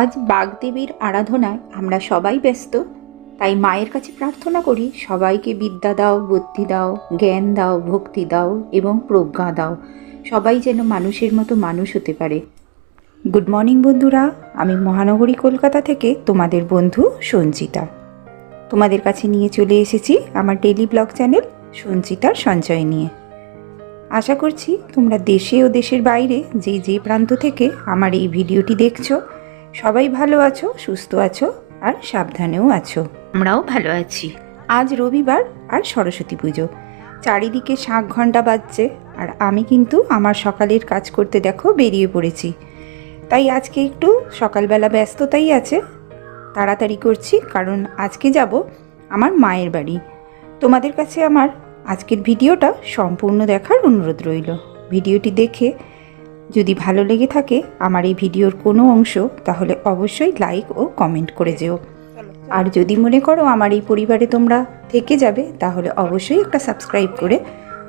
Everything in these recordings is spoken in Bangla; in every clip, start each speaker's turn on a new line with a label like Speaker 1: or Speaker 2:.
Speaker 1: আজ বাগদেবীর আরাধনায় আমরা সবাই ব্যস্ত, তাই মায়ের কাছে প্রার্থনা করি সবাইকে বিদ্যা দাও, বুদ্ধি দাও, জ্ঞান দাও, ভক্তি দাও এবং প্রজ্ঞা দাও। সবাই যেন মানুষের মতো মানুষ হতে পারে। গুড মর্নিং বন্ধুরা, আমি মহানগরী কলকাতা থেকে তোমাদের বন্ধু সঞ্চিতা। তোমাদের কাছে নিয়ে চলে এসেছি আমার ডেলি ব্লগ চ্যানেল সঞ্চিতার সঞ্চয় নিয়ে। আশা করছি তোমরা দেশে ও দেশের বাইরে যে যে প্রান্ত থেকে আমার এই ভিডিওটি দেখছ সবাই ভালো আছো সুস্থ আছো আর সাবধানেও আছো। আমরাও ভালো আছি। আজ রবিবার আর সরস্বতী পুজো। চারিদিকে শাঁখ ঘণ্টা বাজছে আর আমি কিন্তু আমার সকালের কাজ করতে দেখো বেরিয়ে পড়েছি। তাই আজকে একটু সকালবেলা ব্যস্ততাই আছে। তাড়াতাড়ি করছি কারণ আজকে যাব আমার মায়ের বাড়ি। তোমাদের কাছে আমার আজকের ভিডিওটা সম্পূর্ণ দেখার অনুরোধ রইল। ভিডিওটি দেখে যদি ভালো লেগে থাকে আমার এই ভিডিওর কোনো অংশ, তাহলে অবশ্যই লাইক ও কমেন্ট করে যেও। আর যদি মনে করো আমার এই পরিবারে তোমরা থেকে যাবে, তাহলে অবশ্যই একটা সাবস্ক্রাইব করে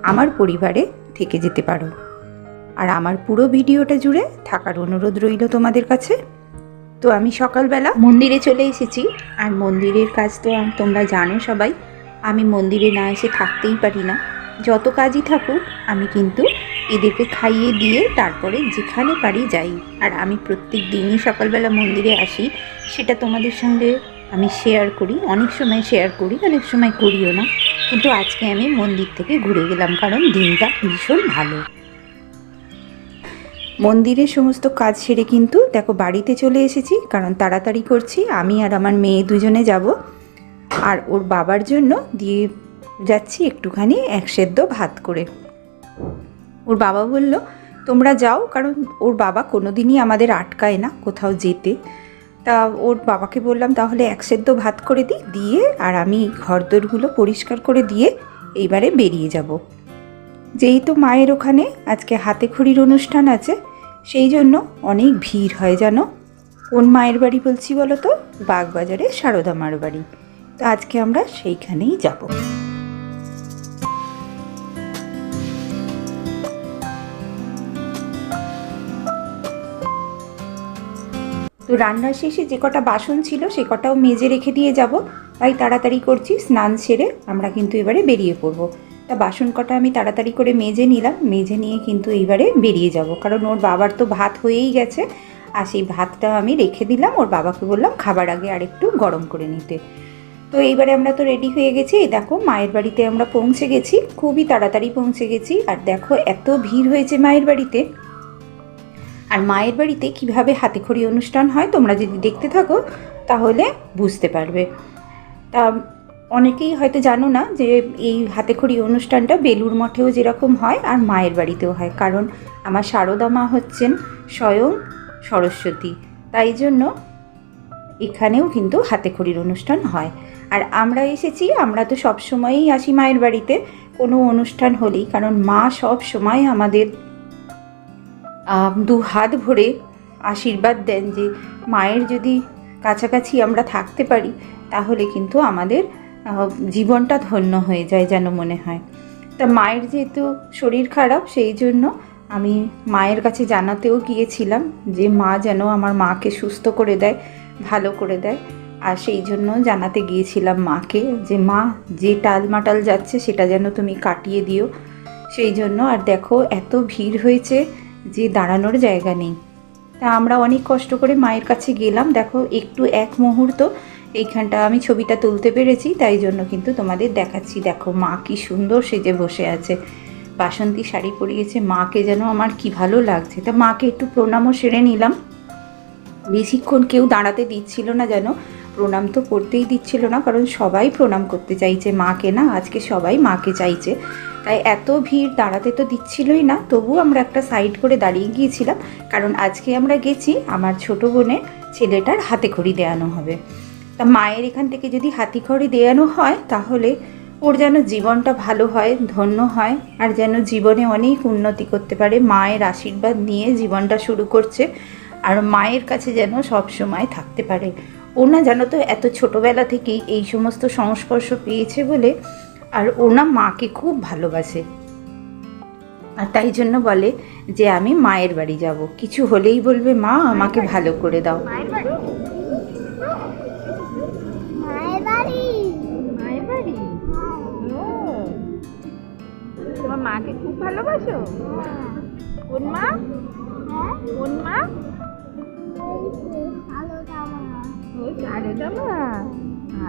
Speaker 1: আমার পরিবারে থেকে যেতে পারো। আর আমার পুরো ভিডিওটা জুড়ে থাকার অনুরোধ রইল তোমাদের কাছে। তো আমি সকালবেলা মন্দিরে চলে এসেছি, আর মন্দিরের কাজ তো তোমরা জানো সবাই। আমি মন্দিরে না এসে থাকতেই পারি না। যত কাজই থাকুক, আমি কিন্তু এদেরকে খাইয়ে দিয়ে তারপরে যেখানে পারি যাই। আর আমি প্রত্যেক দিনই সকালবেলা মন্দিরে আসি, সেটা তোমাদের সঙ্গে আমি শেয়ার করি। অনেক সময় শেয়ার করি, অনেক সময় করিও না। কিন্তু আজকে আমি মন্দির থেকে ঘুরে গেলাম, কারণ দিনটা ভীষণ ভালো। মন্দিরের সমস্ত কাজ সেরে কিন্তু দেখো বাড়িতে চলে এসেছি, কারণ তাড়াতাড়ি করছি। আমি আর আমার মেয়ে দুজনে যাব। আর ওর বাবার জন্য দিয়ে যাচ্ছি একটুখানি এক সেদ্ধ ভাত করে। ওর বাবা বলল, তোমরা যাও, কারণ ওর বাবা কোনো দিনই আমাদের আটকায় না কোথাও যেতে। তা ওর বাবাকে বললাম, তাহলে এক সেদ্ধ ভাত করে দিই, দিয়ে আর আমি ঘরদোরগুলো পরিষ্কার করে দিয়ে এইবারে বেরিয়ে যাব। যেই তো মায়ের ওখানে আজকে হাতে খড়ির অনুষ্ঠান আছে, সেই জন্য অনেক ভিড় হয়, জানো? কোন মায়ের বাড়ি বলছি বলো তো? বাগবাজারে সারদা মার বাড়ি। তো আজকে আমরা সেইখানেই যাব। তো রান্নার শেষে যে কটা বাসন ছিল সে কটাও মেজে রেখে দিয়ে যাব। তাই তাড়াতাড়ি করছি, স্নান সেরে আমরা কিন্তু এবারে বেরিয়ে পড়ব। তা বাসন কটা আমি তাড়াতাড়ি করে মেজে নিলাম, মেজে নিয়ে কিন্তু এইবারে বেরিয়ে যাব। কারণ ওর বাবার তো ভাত হয়েই গেছে, আর সেই ভাতটা আমি রেখে দিলাম। ওর বাবাকে বললাম খাবার আগে আরেকটু গরম করে নিতে। তো এইবারে আমরা তো রেডি হয়ে গেছি। এই দেখো, মায়ের বাড়িতে আমরা পৌঁছে গেছি। খুবই তাড়াতাড়ি পৌঁছে গেছি। আর দেখো, এত ভিড় হয়েছে মায়ের বাড়িতে। আর মায়ের বাড়িতে কীভাবে হাতেখড়ি অনুষ্ঠান হয় তোমরা যদি দেখতে থাকো তাহলে বুঝতে পারবে। তা অনেকেই হয়তো জানো না যে এই হাতেখড়ি অনুষ্ঠানটা বেলুর মঠেও যেরকম হয় আর মায়ের বাড়িতেও হয়। কারণ আমার শারদা মা হচ্ছেন স্বয়ং সরস্বতী। তাই জন্য এখানেও কিন্তু হাতেখড়ির অনুষ্ঠান হয়। আর আমরা এসেছি আমরা তো সব সময়ই আসি মায়ের বাড়িতে। কোনো অনুষ্ঠান হলেই কারণ মা সব সময় আমাদের আম, দু হাত ভরে আশীর্বাদ দেন যে মায়ের যদি কাছাকাছি আমরা থাকতে পারি, তাহলে কিন্তু আমাদের জীবনটা ধন্য হয়ে যায় যেন মনে হয়। তা মায়ের যেহেতু শরীর খারাপ, সেই জন্য আমি মায়ের কাছে জানাতেও গিয়েছিলাম যে মা যেন আমার মাকে সুস্থ করে দেয়, ভালো করে দেয়। আর সেই জন্য জানাতে গিয়েছিলাম মাকে যে, মা, যে টালমাটাল যাচ্ছে, সেটা যেন তুমি কাটিয়ে দিও। সেই জন্য, আর দেখো, এত ভিড় হয়েছে যে দাঁড়ানোর জায়গা নেই। তা আমরা অনেক কষ্ট করে মায়ের কাছে গেলাম। দেখো, একটু এক মুহূর্ত এইখানটা আমি ছবিটা তুলতে পেরেছি, তাই জন্য কিন্তু তোমাদের দেখাচ্ছি। দেখো, মা কি সুন্দর সেজে বসে আছে। বাসন্তী শাড়ি পরিয়েছে। মাকে যেন আমার কি ভালো লাগছে। তা মাকে একটু প্রণামও সেরে নিলাম। বেশিক্ষণ কেউ দাঁড়াতে দিচ্ছিল না যেন। প্রণাম তো করতেই দিচ্ছিল না, কারণ সবাই প্রণাম করতে চাইছে মাকে না। আজকে সবাই মাকে চাইছে। তাই এত ভিড় দাঁড়াতে তো দিচ্ছিলই না তবু আমরা একটা সাইড করে দাঁড়িয়ে গিয়েছিলাম। কারণ আজকে আমরা গেছি আমার ছোট বোনের ছেলেটার হাতে খড়ি দেওয়ানো হবে। তা মায়ের এখান থেকে যদি হাতি খড়ি দেওয়ানো হয়, তাহলে ওর যেন জীবনটা ভালো হয়, ধন্য হয়, আর যেন জীবনে অনেক উন্নতি করতে পারে, মায়ের আশীর্বাদ নিয়ে জীবনটা শুরু করছে, আর মায়ের কাছে যেন সব সময় থাকতে পারে। ও না জানো তো এত ছোটোবেলা থেকেই এই সমস্ত সংস্পর্শ পেয়েছে বলে আর ও না মাকে খুব ভালোবাসে। আর তাই জন্য বলে যে আমি মায়ের বাড়ি যাব। কিছু হলেই বলবে মা আমাকে ভালো করে দাও।
Speaker 2: মাকে খুব মা?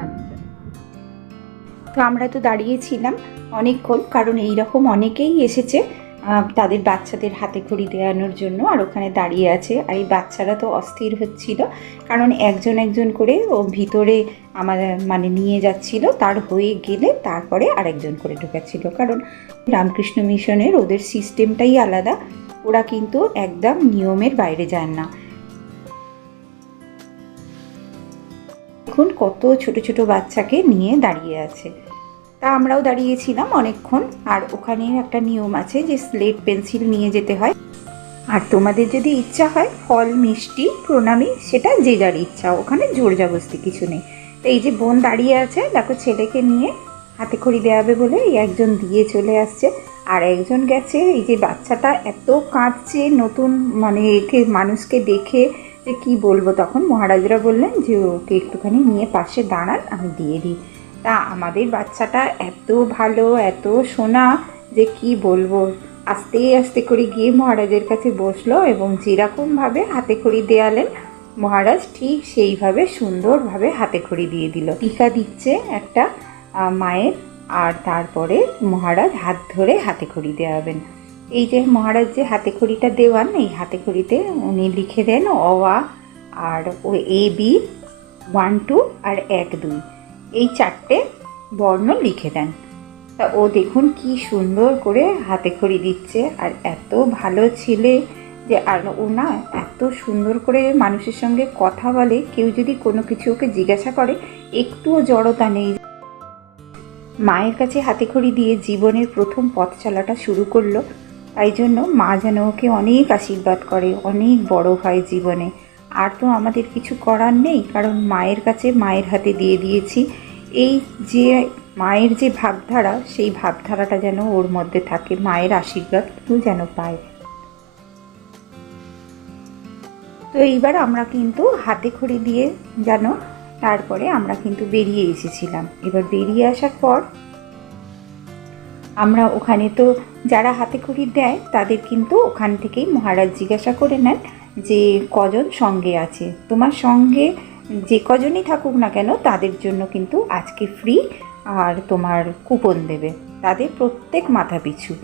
Speaker 2: আচ্ছা।
Speaker 1: তো আমরা তো দাঁড়িয়েছিলাম অনেকক্ষণ, কারণ এই রকম অনেকেই এসেছে তাদের বাচ্চাদের হাতে খড়ি দেওয়ানোর জন্য আর ওখানে দাঁড়িয়ে আছে। আর এই বাচ্চারা তো অস্থির হচ্ছিল, কারণ একজন একজন করে ও ভিতরে আমাদের মানে নিয়ে যাচ্ছিল, তার হয়ে গেলে তারপরে আরেকজন করে ঢোকাচ্ছিল। কারণ রামকৃষ্ণ মিশনের ওদের সিস্টেমটাই আলাদা, ওরা কিন্তু একদম নিয়মের বাইরে যায় না। এখন কত ছোট ছোট বাচ্চাকে নিয়ে দাঁড়িয়ে আছে। তা আমরাও দাঁড়িয়েছিলাম অনেকক্ষণ। আর ওখানে একটা নিয়ম আছে যে স্লেট পেন্সিল নিয়ে যেতে হয়। আর তোমাদের যদি ইচ্ছা হয় ফল, মিষ্টি, প্রণামী, সেটা যে যার ইচ্ছা, ওখানে জোর জবস্তি কিছু নেই। তো এই যে বোন দাঁড়িয়ে আছে, দেখো ছেলেকে নিয়ে হাতে খড়ি দেওয়াবে বলে এই একজন দিয়ে চলে আসছে। আর একজন গেছে, এই যে বাচ্চাটা এত কাঁদছে নতুন মানে একে মানুষকে দেখে যে কি বলব? তখন মহারাজরা বললেন যে ওকে একটুখানি নিয়ে পাশে দাঁড়ান, আমি দিয়ে দিই। তা আমাদের বাচ্চাটা এত ভালো, এত সোনা যে কি বলব? আস্তে আস্তে করে গিয়ে মহারাজের কাছে বসল এবং যেরকমভাবে হাতে খড়ি দেয়ালেন, মহারাজ ঠিক সেইভাবে সুন্দরভাবে হাতে খড়ি দিয়ে দিল। টিকা দিচ্ছে একটা মায়ের আর তারপরে মহারাজ হাত ধরে হাতে খড়ি দেওয়াবেন। এই যে মহারাজ যে হাতে খড়িটা দেওয়ান, এই হাতে খড়িতে উনি লিখে দেন অ, আ, আর ও, এ, বি, ওয়ান, টু আর এক, দুই। এই চারটে বর্ণ লিখে দেন। তা ও দেখুন কি সুন্দর করে হাতে খড়ি দিচ্ছে আর এত ভালো ছেলে যে আর ও না এত সুন্দর করে মানুষের সঙ্গে কথা বলে, কেউ যদি কোনো কিছু ওকে জিজ্ঞাসা করে, একটুও জড়তা নেই। মায়ের কাছে হাতে খড়ি দিয়ে জীবনের প্রথম পথ চলাটা শুরু করল। তাই জন্য মা যেন ওকে অনেক আশীর্বাদ করে, অনেক বড় হয় জীবনে। আর তো আমাদের কিছু করার নেই, কারণ মায়ের কাছে মায়ের হাতে দিয়ে দিয়েছি। এই যে মায়ের যে ভাবধারা, সেই ভাবধারাটা যেন ওর মধ্যে থাকে, মায়ের আশীর্বাদ তুই যেন পায়। তো এইবার আমরা কিন্তু হাতে খড়ি দিয়ে যেন তারপরে আমরা কিন্তু বেরিয়ে এসেছিলাম। এবার বেরিয়ে আসার পর আমরা ওখানে তো যারা হাতে খড়ি দেয়, তাদের কিন্তু ওখান থেকেই মহারাজ জিজ্ঞাসা করে নেন যে কজন সঙ্গে আছে। তোমার সঙ্গে যে কজনই থাকুক না কেন, তাদের জন্য কিন্তু আজকে ফ্রি আর তোমার কুপন দেবে। তাদের প্রত্যেক মাথা পিছু।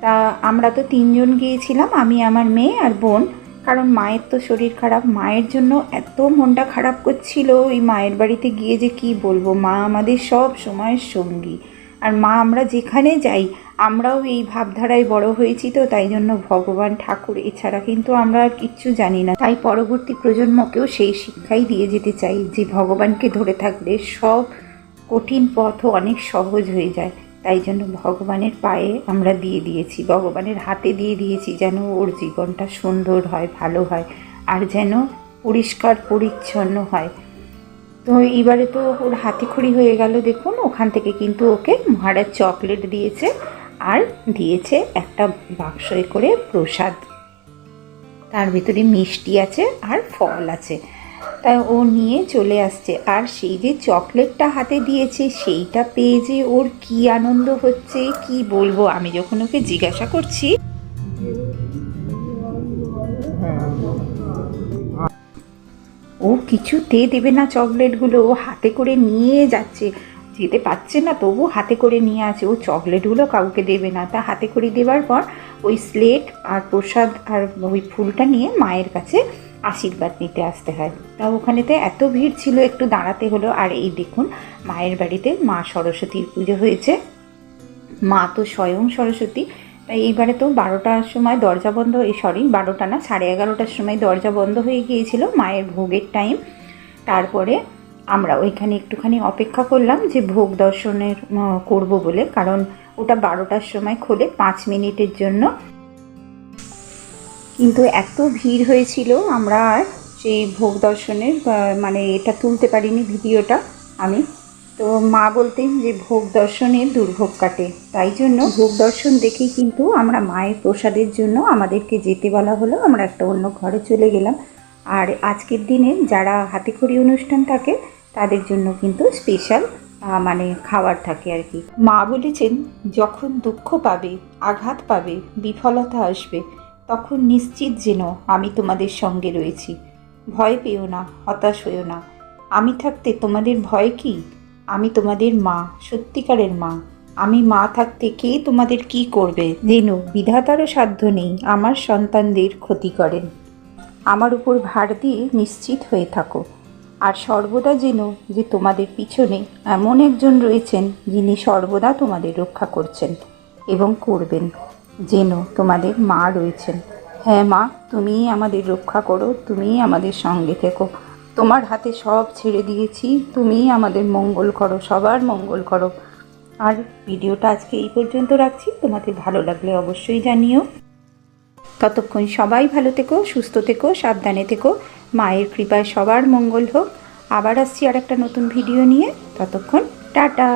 Speaker 1: তা আমরা তো তিনজন গিয়েছিলাম, আমি, আমার মেয়ে আর বোন। কারণ মায়ের তো শরীর খারাপ, মায়ের জন্য এত মনটা খারাপ করছিল, ওই মায়ের বাড়িতে গিয়ে যে কি বলব, মা আমাদের সব সময়ের সঙ্গী। আর মা আমরা যেখানে যাই, আমরাও এই ভাবধারায় বড় হয়েছি তো, তাই জন্য ভগবান ঠাকুর এছাড়া কিন্তু আমরা আর কিচ্ছু জানি না। তাই পরবর্তী প্রজন্মকেও সেই শিক্ষাই দিয়ে যেতে চাই যে ভগবানকে ধরে থাকলে সব কঠিন পথও অনেক সহজ হয়ে যায়। তাই জন্য ভগবানের পায়ে আমরা দিয়ে দিয়েছি, ভগবানের হাতে দিয়ে দিয়েছি যেন ওর জীবনটা সুন্দর হয়, ভালো হয়, আর যেন পরিষ্কার পরিচ্ছন্ন হয়। তো এবারে তো ওর হাতে খড়ি হয়ে গেল, দেখুন, ওখান থেকে কিন্তু ওকে মহারাজ চকলেট দিয়েছে আর দিয়েছে একটা বাক্সয় করে প্রসাদ। তার ভিতরে মিষ্টি আছে আর ফল আছে। তাই ও নিয়ে চলে আসছে। আর সেই যে চকলেটটা হাতে দিয়েছে, সেইটা পেয়ে যে ওর কি আনন্দ হচ্ছে, কি বলব? আমি যখন ওকে জিজ্ঞাসা করছি ও কিছুতে দেবে না চকলেটগুলো, ও হাতে করে নিয়ে যাচ্ছে। যেতে পারছে না তবু হাতে করে নিয়ে আছে। ও চকলেটগুলো কাউকে দেবে না। তা হাতে করে দেওয়ার পর ওই স্লেট আর প্রসাদ আর ওই ফুলটা নিয়ে মায়ের কাছে আশীর্বাদ নিতে আসতে হয়। তা ওখানেতে এত ভিড় ছিল, একটু দাঁড়াতে হলো। আর এই দেখুন, মায়ের বাড়িতে মা সরস্বতীর পুজো হয়েছে। মা তো স্বয়ং সরস্বতী। এইবারে তো বারোটার সময় দরজা বন্ধ সরি বারোটা না, সাড়ে এগারোটার সময় দরজা বন্ধ হয়ে গিয়েছিল মায়ের ভোগের টাইম তারপরে আমরা ওইখানে একটুখানি অপেক্ষা করলাম যে ভোগ দর্শনের করব বলে, কারণ ওটা বারোটার সময় খোলে পাঁচ মিনিটের জন্য। কিন্তু এত ভিড় হয়েছিল আমরা আর সেই ভোগ দর্শনের মানে এটা তুলতে পারিনি ভিডিওটা, আমি। তো মা বলতেন যে ভোগ দর্শনের দুর্ভোগ কাটে। তাই জন্য ভোগ দর্শন দেখেই কিন্তু আমরা মায়ের প্রসাদের জন্য আমাদেরকে যেতে বলা হলো। আমরা একটা অন্য ঘরে চলে গেলাম। আর আজকের দিনে যারা হাতে হাতেখড়ি অনুষ্ঠান থাকে, তাদের জন্য কিন্তু স্পেশাল মানে খাবার থাকে আর কি। মা বলেছেন, যখন দুঃখ পাবে, আঘাত পাবে, বিফলতা আসবে, তখন নিশ্চিত যেন আমি তোমাদের সঙ্গে রয়েছি। ভয় পেও না, হতাশ হয়েও না। আমি থাকতে তোমাদের ভয় কি? আমি তোমাদের মা, সত্যিকারের মা। আমি মা থাকতে কে তোমাদের কি করবে? যেন বিধাতারও সাধ্য নেই, আমার সন্তানদের ক্ষতি করেন। আমার উপর ভার দিয়ে নিশ্চিত হয়ে থাকো। আর সর্বদা যেন যে তোমাদের পিছনে এমন একজন রয়েছেন, যিনি সর্বদা তোমাদের রক্ষা করছেন এবং করবেন। যেন তোমাদের মা রয়েছেন। হ্যাঁ মা, তুমিই আমাদের রক্ষা করো, তুমিই আমাদের সঙ্গে থেকো। তোমার হাতে সব ছেড়ে দিয়েছি। তুমি আমাদের মঙ্গল করো, সবার মঙ্গল করো। আর ভিডিওটা আজকে এই পর্যন্ত রাখছি। তোমাদের ভালো লাগলে অবশ্যই জানিও। ততক্ষণ সবাই ভালো থেকো, সুস্থ থেকো, সাবধানে থেকো। মায়ের কৃপায় সবার মঙ্গল হোক। আবার আসছি আর একটা নতুন ভিডিও নিয়ে। ততক্ষণ টাটা।